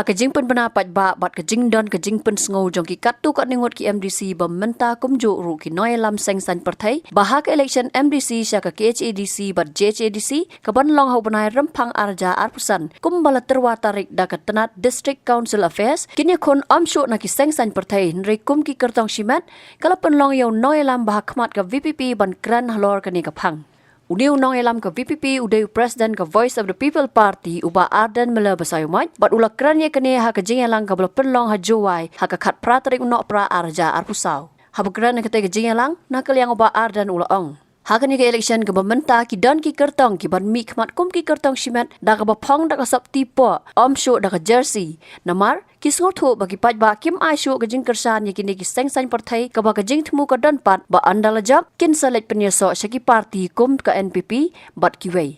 Hak kejing pun pendapat bat kejing don kejing pun sengau jong ki katu kat ningot ki MDC bementa kumjuk ru ki noi lam seng san partai bahak election MDC Shah ke KHADC bat JHADC kaban long hau benai rempang arja arpusan kumbala terwa tarik da tenat District Council Affairs kini kon amsyuk na ki seng san partai nri kum ki Kyrtong shimat kala penlong yau noi lam bahak khmat ke VPP ban kran halor kani kapang. Udiu nong elam ke VPP udiu Presiden ke Voice of the People Party uba Ardent mela basayumat bat ula keranya kene ha ke jingelang ke bela perlong ha juai ha ke kat pratarik unok pra arja arpusau. Ha bergeran ke jingelang nakal yang uba Ardent ula ong. Ha kene ke election ke bementa ki don ki Kyrtong ki ban mi khmat kum ki Kyrtong shimat da ke Phong da ke Sopti po om show da ke jersey namar ki sngothu bagi pajba kim aisyu ke jing kersan ye kini ki sengsan partai ke ba ke jing thmu ke don pat ba andala jab kin select penyeso syaki parti kum ke NPP bat ki wei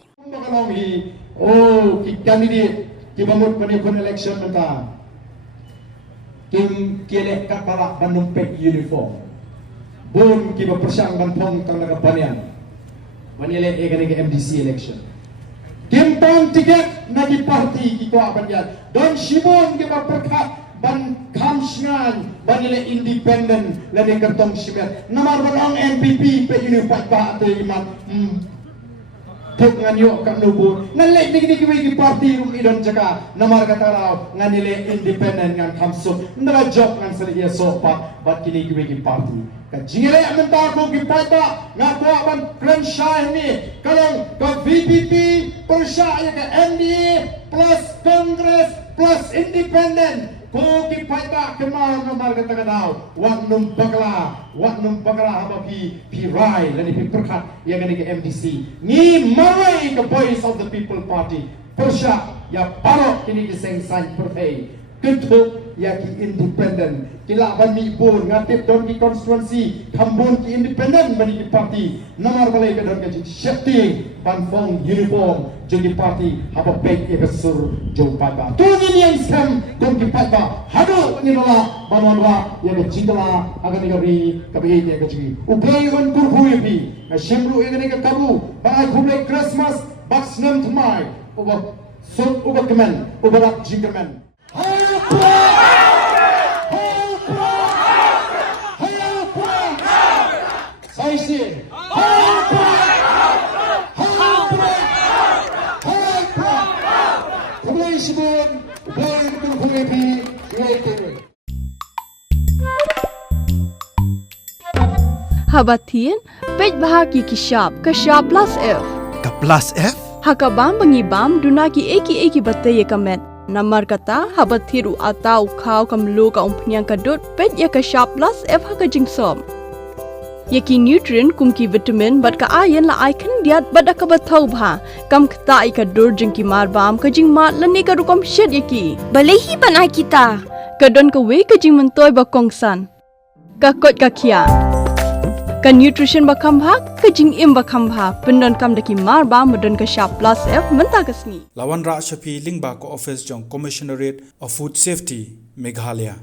oh ki candidate ki bamut penipun election menta kim kelek kat balak bandung pek uniform bun ki bersang ban Phong tang ka banian banile e ke MDC election Kyrtong tiket nagi parti ki ko abanyan don shimon ke berkat ban kamsngan banile independent lani Kyrtong shimet namar banong NPP pe unified ba ate imat tek nganyo ka nubu nalek digi ki parti rum idon jaka namar kataraw nganile independent ngan kamsuk ndra job ngan seri sopa bat kini ki parti kajile amenta ko ki pata ngako ban klan Shah ni kalong ke VPP persya ke MDA plus Congress plus independent ko ki pata kemal namar kataraw wak num bagla haba pi rai lani pi perkat yang ni ke MDC ni mawai ke Voice of the People Party persya ya parok kini ke sengsan partai ketuk ya ki independent kila ban mi bun ngatip don ki constituency kambun ki independent bani ki parti namar balai ke don ke Tieng ban Phong uniform jadi parti haba pek ya kesur jauh pada tu ni yang scam don ki pada hadu ni dola banonwa ya ke cindala agar negeri kabi ya ke ji ubai on kurhui pi shimru ini ke kabu ba khumle Christmas box nam thmai uba sut uba kemen uba jingkemen Habatien pej bahagi ki sharp plus F ka plus F hakabam bangibam dunaki eki batai kamet namar kata habathiru atau khau kamlu ka umpnyang kadut pej ya ka sharp plus F haka jingsom yaki nutrient kumki vitamin bat ka iron la icon diat bada ka bathau bha kam khta ka dur jingki marbam ka jingma lani ka rukom shed yaki balehi banai kita kadon ka we ka jing mentoy ba kongsan ka kot ka khia ka nutrition ba khambha ka jing im ba khambha pendon kam daki marba modon ka sharp plus F menta kasni lawan ra shapi lingba ko office jong commissionerate of food safety Meghalaya